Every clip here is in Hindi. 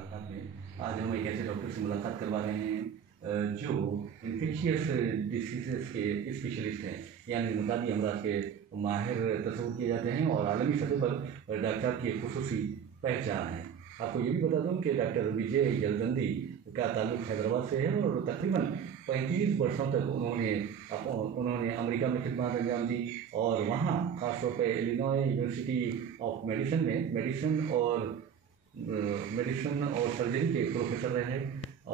मुलाकात में आज हम एक ऐसे डॉक्टर से मुलाकात करवा रहे हैं जो इन्फेक्शियस डिसीज़ के स्पेशलिस्ट हैं, यानी मुतादी अमराज के माहिर तस्वुर किए जाते हैं और आलमी सतह पर डॉक्टर की खुसूसी पहचान है। आपको ये भी बता दूं कि डॉक्टर विजय यलदंदी का ताल्लुक़ हैदराबाद से है और तकरीबन 35 वर्षों तक उन्होंने अमेरिका में खिदमत अंजाम दी और वहाँ ख़ासतौर पर इलिनॉय यूनिवर्सिटी ऑफ मेडिसिन और सर्जरी के प्रोफेसर रहे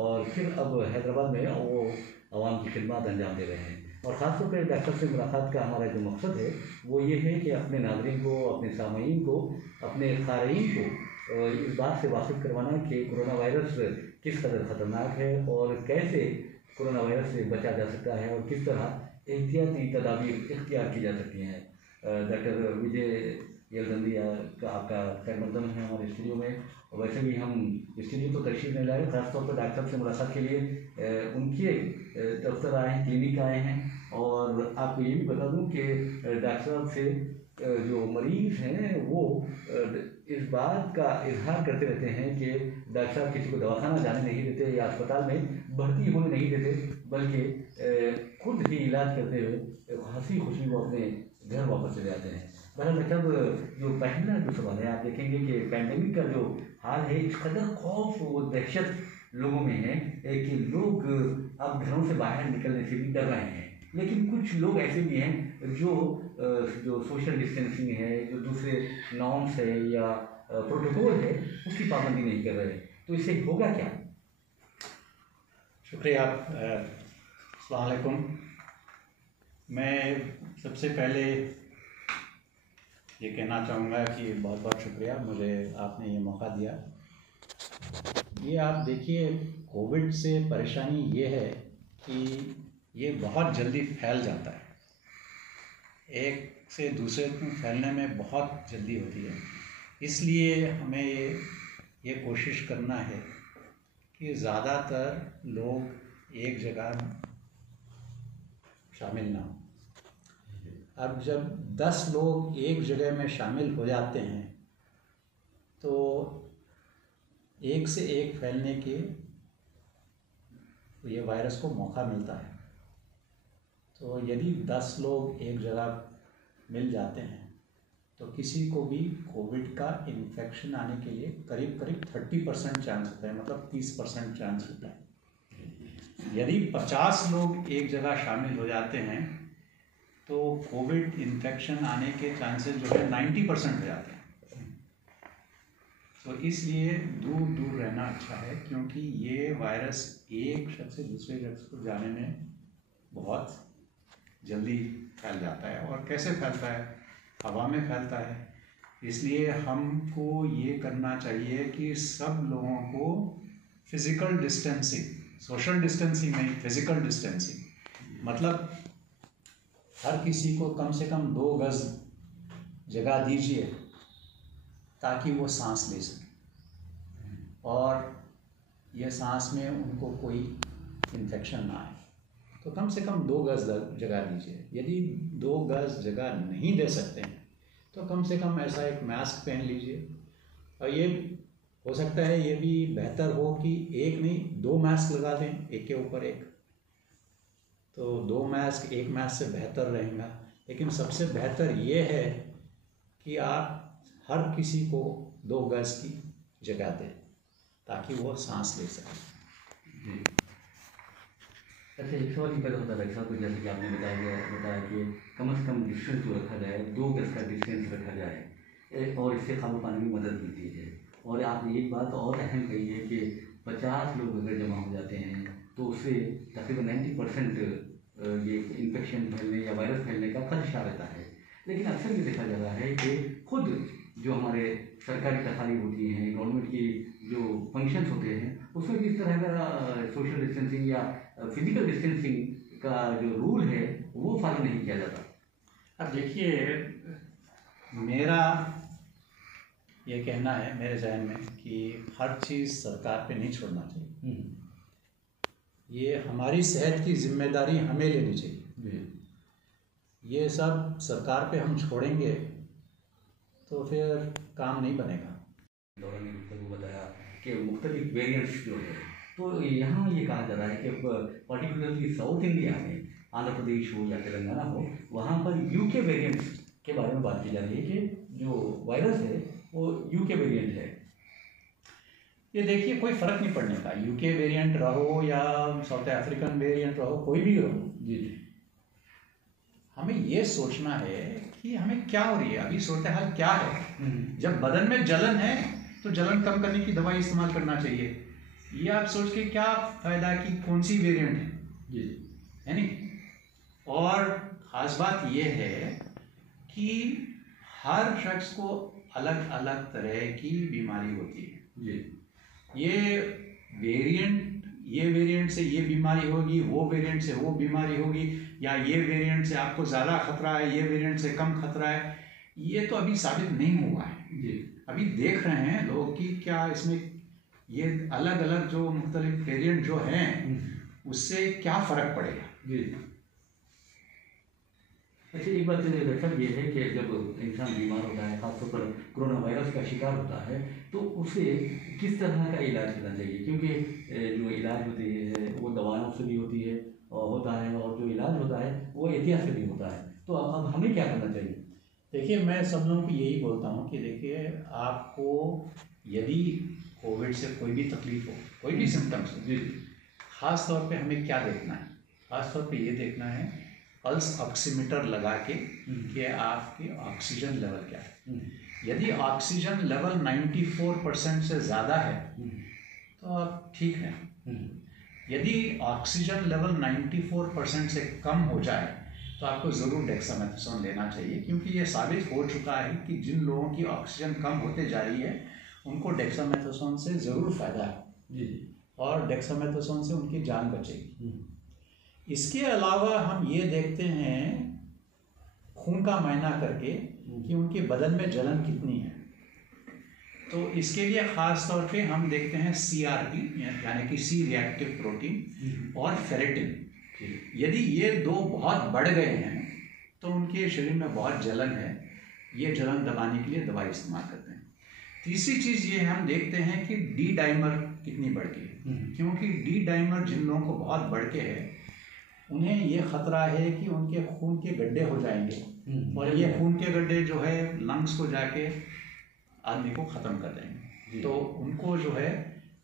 और फिर अब हैदराबाद में वो आवाम की खिदमत अंजाम दे रहे हैं। और ख़ासतौर पर डॉक्टर से मुलाकात का हमारा जो मकसद है वो ये है कि अपने नाज़रीन को, अपने सामीन को, अपने क़ारीन को इस बात से वाकिफ़ करवाना कि कोरोना वायरस किस कदर ख़तरनाक है और कैसे कोरोना वायरस से बचा जा सकता है और किस तरह एहतियाती तदाबीर इख्तियार की जा सकती हैं। डॉक्टर विजय यलदंदी का आपका खैर मकदम है हमारे स्टूडियो में। वैसे भी हम स्टूडियो तो तशरीफ़ नहीं लाए, ख़ासतौर पर डॉक्टर से मुलाकात के लिए उनके दफ्तर आए हैं, क्लिनिक आए हैं। और आपको ये भी बता दूं कि डॉक्टर साहब से जो मरीज़ हैं वो इस बात का इजहार करते रहते हैं कि डॉक्टर साहब किसी को दवाखाना जाने नहीं देते या अस्पताल में भर्ती होने नहीं देते, बल्कि खुद ही इलाज करते हुए हंसी खुशी वो अपने घर वापस चले जाते हैं। बहरहाल मतलब जो पहला जो सवाल है, आप देखेंगे कि पैंडेमिक का जो हाल है इस कदर खौफ व दहशत लोगों में है कि लोग अब घरों से बाहर निकलने से भी डर रहे हैं। लेकिन कुछ लोग ऐसे भी हैं जो सोशल डिस्टेंसिंग है, जो दूसरे नॉर्म्स है या प्रोटोकॉल है उसकी पाबंदी नहीं कर रहे। तो इससे होगा क्या? शुक्रिया। अस्सलाम वालेकुम। मैं सबसे पहले ये कहना चाहूँगा कि बहुत बहुत शुक्रिया, मुझे आपने ये मौका दिया। ये आप देखिए, कोविड से परेशानी ये है कि ये बहुत जल्दी फैल जाता है, एक से दूसरे को फैलने में बहुत जल्दी होती है। इसलिए हमें ये कोशिश करना है कि ज़्यादातर लोग एक जगह शामिल ना हो। अब जब 10 लोग एक जगह में शामिल हो जाते हैं तो एक से एक फैलने के ये वायरस को मौका मिलता है। तो यदि 10 लोग एक जगह मिल जाते हैं तो किसी को भी कोविड का इन्फेक्शन आने के लिए करीब 30% चांस होता है, मतलब 30% चांस होता है। यदि 50 लोग एक जगह शामिल हो जाते हैं तो कोविड इन्फेक्शन आने के चांसेस जो है 90% हो जाते हैं। तो इसलिए दूर दूर रहना अच्छा है, क्योंकि ये वायरस एक शख्स से दूसरे शख्स को जाने में बहुत जल्दी फैल जाता है। और कैसे फैलता है? हवा में फैलता है। इसलिए हमको ये करना चाहिए कि सब लोगों को फिज़िकल डिस्टेंसिंग, सोशल डिस्टेंसिंग नहीं, फिज़िकल डिस्टेंसिंग, मतलब हर किसी को कम से कम 2 गज जगह दीजिए ताकि वो सांस ले सके और ये सांस में उनको कोई इन्फेक्शन ना आए। तो कम से कम 2 गज जगह दीजिए। यदि 2 गज जगह नहीं दे सकते हैं तो कम से कम ऐसा एक मास्क पहन लीजिए। और ये हो सकता है ये भी बेहतर हो कि एक नहीं 2 मास्क लगा दें, एक के ऊपर एक। तो 2 मास्क, एक मास्क से बेहतर रहेगा। लेकिन सबसे बेहतर ये है कि आप हर किसी को 2 गज की जगह दें ताकि वो सांस ले सके। अच्छा, एक सवाल ही पैदा होता है डॉक्टर साहब, जैसे कि आपने बताया कि कम से कम डिस्टेंस जो रखा जाए, 2 गज का डिस्टेंस रखा जाए और इससे काबू पाने में मदद मिलती है। और आपने एक बात और अहम कही है कि 50 लोग अगर जमा हो जाते हैं तो उससे तकरीबन 90% ये इन्फेक्शन फैलने या वायरस फैलने का खदशा रहता है। लेकिन अक्सर ये देखा जा रहा है कि खुद जो हमारे सरकारी तकारीर होती हैं, गवर्नमेंट की जो फंक्शंस होते हैं, उसमें भी इस तरह का सोशल डिस्टेंसिंग या फिजिकल डिस्टेंसिंग का जो रूल है वो फॉलो नहीं किया जाता। अब देखिए, मेरा ये कहना है मेरे जहन में कि हर चीज़ सरकार पे नहीं छोड़ना चाहिए। ये हमारी सेहत की जिम्मेदारी हमें लेनी चाहिए। ये सब सरकार पे हम छोड़ेंगे तो फिर काम नहीं बनेगा। दौरान ने बताया के मुख्तलिफ वेरिएंट्स जो है, तो यहाँ ये कहा जा रहा है कि पर्टिकुलरली साउथ इंडिया में, आंध्र प्रदेश हो या तेलंगाना हो, वहाँ पर यूके वेरिएंट्स के बारे में बात की जा रही है कि जो वायरस है वो यूके वेरिएंट है। ये देखिए, कोई फ़र्क नहीं पड़ने का, यूके वेरिएंट रहो या साउथ अफ्रीकन वेरिएंट रहो, कोई भी रहो। जी। हमें ये सोचना है कि हमें क्या हो रही है, अभी सूरत हाल क्या है। जब बदन में जलन है तो जलन कम करने की दवाई इस्तेमाल करना चाहिए। ये आप सोच के क्या फ़ायदा कि कौन सी वेरिएंट है, जी, है नहीं। और ख़ास बात ये है कि हर शख्स को अलग अलग तरह की बीमारी होती है। जी। ये वेरिएंट से ये बीमारी होगी, वो वेरिएंट से वो बीमारी होगी, या ये वेरिएंट से आपको ज़्यादा खतरा है, ये वेरिएंट से कम खतरा है, ये तो अभी साबित नहीं हुआ है। जी। अभी देख रहे हैं लोग कि क्या इसमें ये अलग अलग जो मुख्तलिफ वेरिएंट जो हैं उससे क्या फ़र्क पड़ेगा। जी। अच्छा, एक बात डॉक्टर ये है कि जब इंसान बीमार होता है, खासतौर पर कोरोना वायरस का शिकार होता है, तो उसे किस तरह का इलाज करना चाहिए? क्योंकि जो इलाज होती है वो दवाओं से भी होती है और होता है, और जो इलाज होता है वो एहतियात से भी होता है। तो अब हमें क्या करना चाहिए? देखिए, मैं सब लोगों को यही बोलता हूँ कि देखिए, आपको यदि कोविड से कोई भी तकलीफ हो, कोई भी सिम्टम्स हो, जी, ख़ास तौर पे हमें क्या देखना है? ख़ास तौर पे ये देखना है पल्स ऑक्सीमीटर लगा के कि आपकी ऑक्सीजन लेवल क्या है। यदि ऑक्सीजन लेवल 94% से ज़्यादा है तो आप ठीक हैं। यदि ऑक्सीजन लेवल 94% से कम हो जाए तो आपको ज़रूर डेक्सामेथासोन लेना चाहिए, क्योंकि ये साबित हो चुका है कि जिन लोगों की ऑक्सीजन कम होते जा रही है उनको डेक्सामेथासोन से ज़रूर फ़ायदा है। जी, और डेक्सामेथासोन से उनकी जान बचेगी। इसके अलावा हम ये देखते हैं खून का मायना करके कि उनके बदन में जलन कितनी है। तो इसके लिए ख़ास तौर पे हम देखते हैं CRP यानी कि सी रिएक्टिव प्रोटीन और फेरेटिन। यदि ये दो बहुत बढ़ गए हैं तो उनके शरीर में बहुत जलन है, ये जलन दबाने के लिए दवाई इस्तेमाल करते हैं। तीसरी चीज़ ये हम देखते हैं कि डी डाइमर कितनी बढ़ गई है, क्योंकि डी डाइमर जिन लोगों को बहुत बढ़ के है उन्हें ये ख़तरा है कि उनके खून के गड्ढे हो जाएंगे और ये खून के गड्ढे जो है लंग्स को जाके आदमी को ख़त्म कर देंगे। तो उनको जो है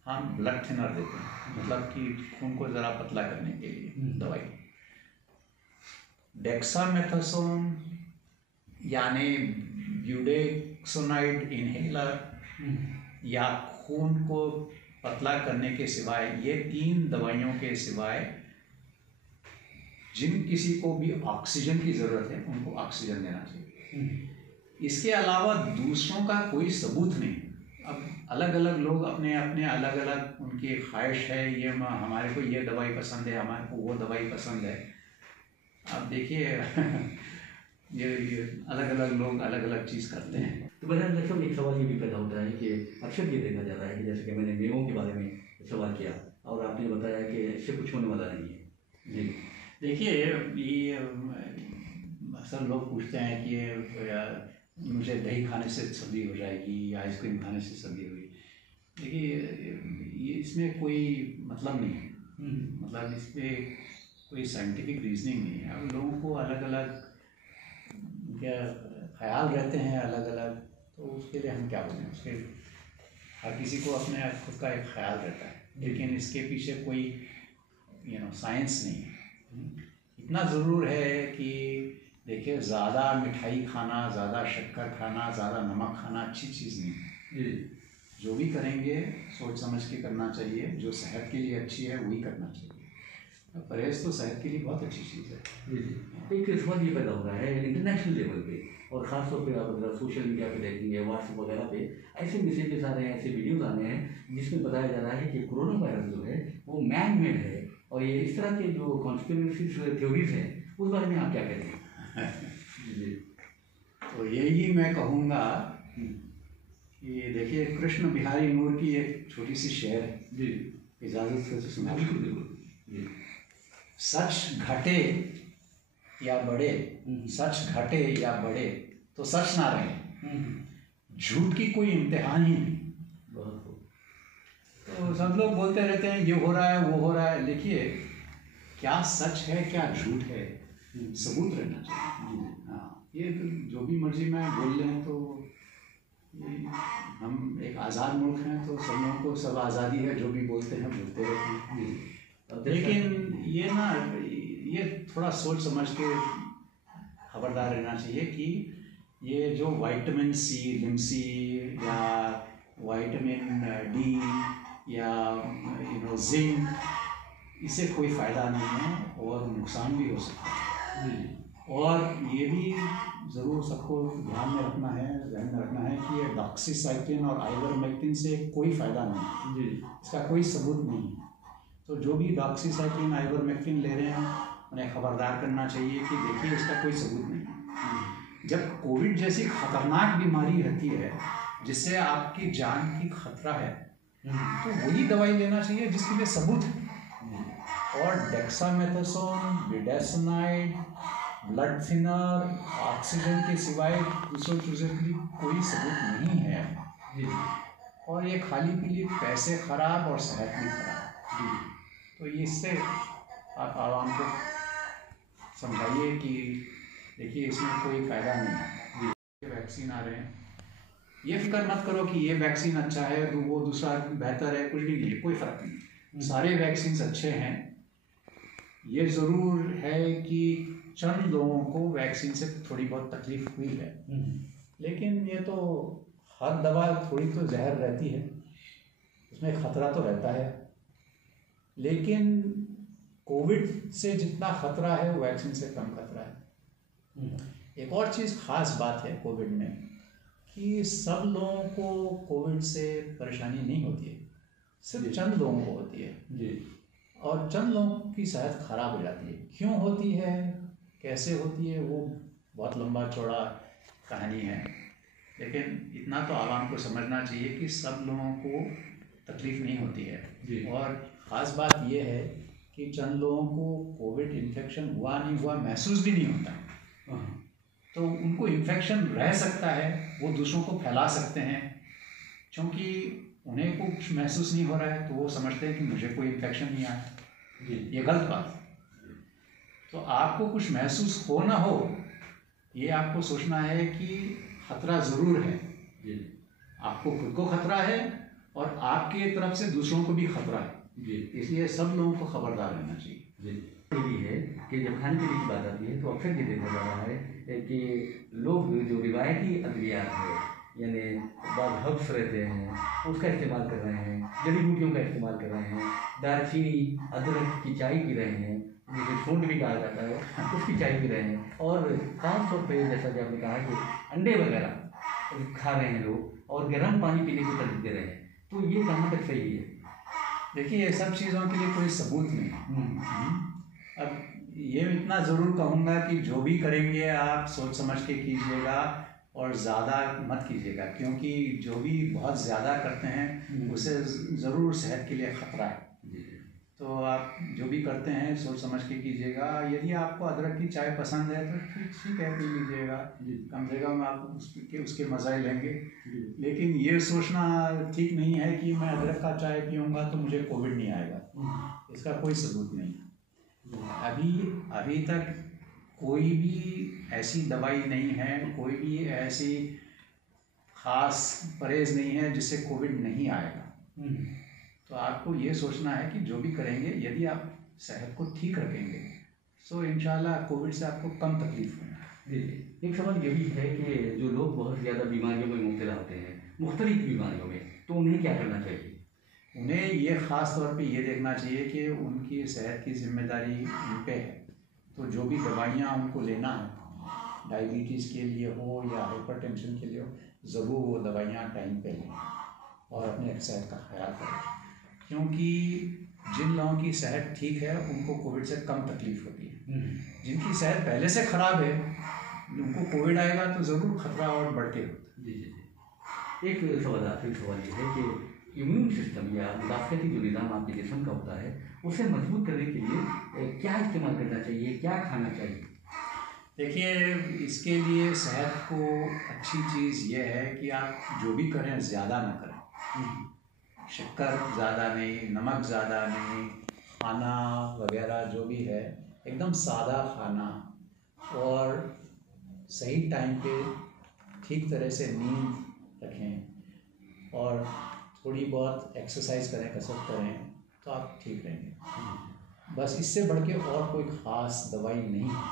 हम ब्लड थिनर देते हैं, मतलब कि खून को ज़रा पतला करने के लिए दवाई। डेक्सामेथासोन यानी ब्यूडेक्सोनाइड इनहेलर या खून को पतला करने के सिवाय, ये 3 दवाइयों के सिवाय जिन किसी को भी ऑक्सीजन की ज़रूरत है उनको ऑक्सीजन देना चाहिए। इसके अलावा दूसरों का कोई सबूत नहीं। अब अलग अलग लोग अपने अपने अलग अलग उनकी ख्वाहिश है, ये हमारे को ये दवाई पसंद है, हमारे को वो दवाई पसंद है। अब देखिए ये अलग अलग लोग अलग अलग चीज़ करते हैं। तो बहरहाल डॉक्टर, एक सवाल ये भी पैदा होता है कि अक्सर ये देखा जाता है कि जैसे कि मैंने मेवों के बारे में सवाल किया और आपने बताया कि इससे कुछ होने वाला नहीं है। जी, देखिए, ये अक्सर लोग पूछते हैं कि मुझे दही खाने से सर्दी हो जाएगी या आइसक्रीम खाने से सर्दी होगी। देखिए, ये इसमें कोई मतलब नहीं है, मतलब इस पर कोई साइंटिफिक रीजनिंग नहीं है। अब लोगों को अलग अलग क्या ख्याल रहते हैं अलग अलग, तो उसके लिए हम क्या बोलें। उसके हर किसी को अपने खुद का एक ख्याल रहता है, लेकिन इसके पीछे कोई साइंस नहीं है। इतना ज़रूर है कि देखिए, ज़्यादा मिठाई खाना, ज़्यादा शक्कर खाना, ज़्यादा नमक खाना अच्छी चीज़ नहीं है। जो भी करेंगे सोच समझ के करना चाहिए, जो सेहत के लिए अच्छी है वही करना चाहिए। परहेज़ तो सेहत के लिए बहुत अच्छी चीज़ है। जी। एक सवाल ये पैदा हो रहा है इंटरनेशनल लेवल पे, और ख़ासतौर पे आप अगर सोशल मीडिया पे देखेंगे, व्हाट्सएप वगैरह पे ऐसे मैसेजेस आ रहे हैं, ऐसे वीडियोज़ आ रहे हैं जिसमें बताया जा रहा है कि कोरोना वायरस जो है वो मैन मेड है, और ये इस तरह के जो कॉन्स्पिरेसी थ्योरीज हैं उस बारे में आप क्या कहते हैं? जी, तो यही मैं कहूँगा कि देखिए, कृष्ण बिहारी नूर की एक छोटी सी शेर है। जी, इजाज़त से सुना। बिल्कुल बिल्कुल। जी, सच घटे या बढ़े, सच घटे या बढ़े तो सच ना रहे, झूठ की कोई इम्तिहान ही नहीं। बहुत तो सब लोग बोलते रहते हैं ये हो रहा है वो हो रहा है। देखिए, क्या सच है क्या झूठ है, सबूत रहना चाहिए। हाँ, ये तो जो भी मर्जी में बोल लें तो ये, हम एक आज़ाद मुल्क हैं तो सब लोगों को सब आज़ादी है, जो भी बोलते हैं बोलते रहते हैं। लेकिन ये ना, ये थोड़ा सोच समझ के खबरदार रहना चाहिए कि ये जो विटामिन सी, लिमसी या विटामिन डी या जिंक, इससे कोई फ़ायदा नहीं है और नुकसान भी हो सकता है। और ये भी ज़रूर सबको ध्यान में रखना है, ध्यान में रखना है कि ये डॉक्सीसाइक्लिन और आइवरमेक्टिन से कोई फ़ायदा नहीं है, इसका कोई सबूत नहीं है। तो जो भी डॉक्सीसाइक्लिन आइवरमेक्टिन ले रहे हैं उन्हें खबरदार करना चाहिए कि देखिए इसका कोई सबूत नहीं है। जब कोविड जैसी खतरनाक बीमारी रहती है जिससे आपकी जान की खतरा है, तो वही दवाई लेना चाहिए जिसके लिए सबूत है। और डेक्सामेथासोन, बिडेसोनाइड, ब्लड थिनर, ऑक्सीजन के सिवाय दूसरों चीज़ों के लिए कोई सबूत नहीं है। और ये खाली पीली पैसे खराब और सेहत भी खराब। तो ये इससे आप आवाम को समझाइए कि देखिए इसमें कोई फ़ायदा नहीं है। वैक्सीन आ रहे हैं, ये फिक्र मत करो कि ये वैक्सीन अच्छा है तो वो दूसरा बेहतर है, कुछ भी नहीं है, कोई फ़र्क नहीं। सारे वैक्सीन अच्छे हैं। ये ज़रूर है कि चंद लोगों को वैक्सीन से थोड़ी बहुत तकलीफ हुई है, लेकिन ये तो हर दवा थोड़ी तो जहर रहती है, उसमें ख़तरा तो रहता है। लेकिन कोविड से जितना ख़तरा है वैक्सीन से कम ख़तरा है। एक और चीज़ ख़ास बात है कोविड में कि सब लोगों को कोविड से परेशानी नहीं होती है, सिर्फ चंद लोगों को होती है जी। और चंद लोगों की सेहत ख़राब हो जाती है। क्यों होती है, कैसे होती है, वो बहुत लंबा चौड़ा कहानी है। लेकिन इतना तो आवाम को समझना चाहिए कि सब लोगों को तकलीफ़ नहीं होती है जी। और ख़ास बात ये है कि चंद लोगों को कोविड इन्फेक्शन हुआ नहीं हुआ महसूस भी नहीं होता, तो उनको इन्फेक्शन रह सकता है, वो दूसरों को फैला सकते हैं। क्योंकि उन्हें कुछ महसूस नहीं हो रहा है तो वो समझते हैं कि मुझे कोई इन्फेक्शन नहीं आया, ये गलत बात। तो आपको कुछ महसूस हो ना हो, ये आपको सोचना है कि खतरा ज़रूर है, आपको खुद को खतरा है और आपके तरफ से दूसरों को भी खतरा है जी। इसलिए सब लोगों को खबरदार रहना चाहिए जी। ये भी है कि जब खाने पीने की बात आती है तो अक्सर ये देखा जा रहा है कि लोग जो रिवायती अद्वियात है, यानी बाद हर्ब्स रहते हैं, उसका इस्तेमाल कर रहे हैं, जड़ी बूटियों का इस्तेमाल कर रहे हैं, दालचीनी अदरक की चाय पी रहे हैं, जिसे सूंड भी कहा जाता है, उसकी चाय पी रहे हैं। और ख़ास तौर पर जैसा कि आपने कहा कि अंडे वगैरह खा रहे हैं लोग और गर्म पानी पीने को तरजीह दे रहे हैं, तो ये कहाँ तक सही है? देखिए, ये सब चीज़ों के लिए कोई सबूत नहीं है। अब ये इतना ज़रूर कहूँगा कि जो भी करेंगे आप सोच समझ के कीजिएगा और ज़्यादा मत कीजिएगा, क्योंकि जो भी बहुत ज़्यादा करते हैं उससे ज़रूर सेहत के लिए ख़तरा है। तो आप जो भी करते हैं सोच समझ के कीजिएगा। यदि आपको अदरक की चाय पसंद है तो ठीक है, पी लीजिएगा, कम से कम आप उसके मज़े लेंगे। लेकिन ये सोचना ठीक नहीं है कि मैं अदरक का चाय पीऊँगा तो मुझे कोविड नहीं आएगा, इसका कोई सबूत नहीं है। अभी तक कोई भी ऐसी दवाई नहीं है, कोई भी ऐसी ख़ास परहेज़ नहीं है जिससे कोविड नहीं आएगा। तो आपको ये सोचना है कि जो भी करेंगे, यदि आप सेहत को ठीक रखेंगे तो इंशाल्लाह कोविड से आपको कम तकलीफ होगी। एक सवाल ये भी है कि जो लोग बहुत ज़्यादा बीमारियों में मुब्तला होते हैं, मुख्तलिफ बीमारियों में, तो उन्हें क्या करना चाहिए? उन्हें ये ख़ास तौर पे ये देखना चाहिए कि उनकी सेहत की जिम्मेदारी उन पे है। तो जो भी दवाइयाँ उनको लेना है, डायबिटीज़ के लिए हो या हाइपरटेंशन के लिए हो, ज़रूर वो दवाइयाँ टाइम पे लें और अपने सेहत का ख्याल करें। क्योंकि जिन लोगों की सेहत ठीक है उनको कोविड से कम तकलीफ होती है। जिनकी सेहत पहले से ख़राब है, उनको कोविड आएगा तो ज़रूर खतरा और बढ़ के होता है। जी। एक सवाल ये है कि इम्यून सिस्टम या मुदाफ़ती जो निज़ाम आपके जिस्म का होता है, उसे मजबूत करने के लिए क्या इस्तेमाल करना चाहिए, क्या खाना चाहिए? देखिए, इसके लिए सेहत को अच्छी चीज़ ये है कि आप जो भी करें ज़्यादा ना करें, शक्कर ज़्यादा नहीं, नमक ज़्यादा नहीं, खाना वगैरह जो भी है एकदम सादा खाना, और सही टाइम पे ठीक तरह से नींद रखें और थोड़ी बहुत एक्सरसाइज करें, कसरत करें, तो आप ठीक रहेंगे। बस इससे बढ़ के और कोई ख़ास दवाई नहीं है।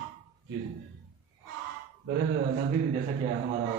जी जी। बहरहाल नाज़रीन, जैसा कि हमारा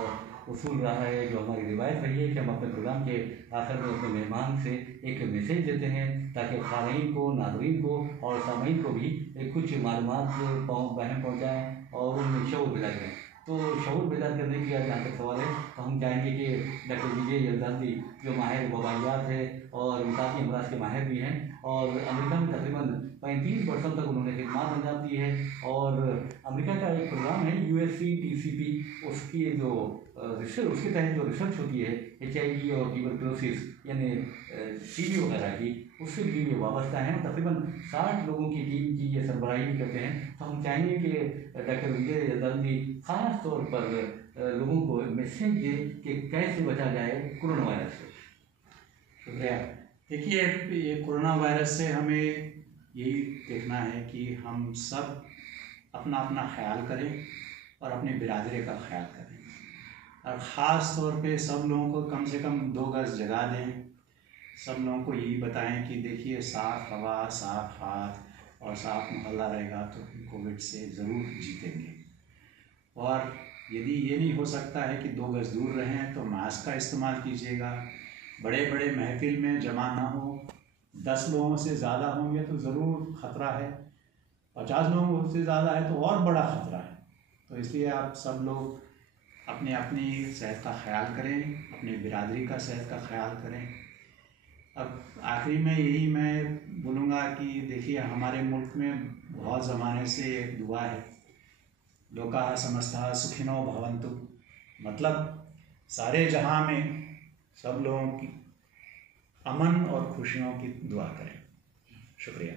उसूल रहा है, जो हमारी रिवायत रही है कि हम अपने प्रोग्राम के आखिर में अपने मेहमान से एक मैसेज देते हैं ताकि ख़ारीन को, नाज़रीन को और सामीन को भी कुछ मालूमात बहम पहुँचाएँ और उनमें शऊर पैदा करें। तो शऊर पैदा करने की जहाँ तक सवाल है, तो हम चाहेंगे कि डॉक्टर विजय यल्दानी जो माहिर वबाइयात है और मुतादी अमराज के माहिर भी हैं, और अमेरिका में तकरीबन 35 वर्षों तक उन्होंने खिदमत अंजाम दी है, और अमेरिका का एक प्रोग्राम है USCTCP, उसकी जो रिसर्च, उसके तहत जो रिसर्च होती है HIV और ट्यूबरकुलोसिस यानी TB वगैरह की, उससे भी ये वाबस्ता है। तकरीबन 60 लोगों की टीम की ये सरबराही भी करते हैं। तो हम चाहेंगे कि डॉक्टर विजय यल्दानी ख़ास तौर पर लोगों को मैसेज दे कि कैसे बचा जाए कोरोना वायरस से। शुक्रिया। देखिए, ये कोरोना वायरस से हमें यही देखना है कि हम सब अपना अपना ख्याल करें और अपनी बिरादरी का ख्याल करें, और ख़ास तौर पे सब लोगों को कम से कम 2 गज़ जगह दें। सब लोगों को यही बताएं कि देखिए, साफ़ हवा, साफ़ हाथ और साफ़ मोहल्ला रहेगा तो कोविड से ज़रूर जीतेंगे। और यदि ये नहीं हो सकता है कि 2 गज़ दूर रहें तो मास्क का इस्तेमाल कीजिएगा। बड़े बड़े महफिल में जमा ना हो, 10 लोगों से ज़्यादा होंगे तो ज़रूर ख़तरा है, 50 लोगों से ज़्यादा है तो और बड़ा ख़तरा है। तो इसलिए आप सब लोग अपनी अपनी सेहत का ख्याल करें, अपनी बिरादरी का सेहत का ख्याल करें। अब आखिरी में यही मैं बोलूँगा कि देखिए, हमारे मुल्क में बहुत ज़माने से एक दुआ है, लोकाः समस्ताः सुखिनो भवन्तु, मतलब सारे जहां में सब लोगों की अमन और खुशियों की दुआ करें। शुक्रिया।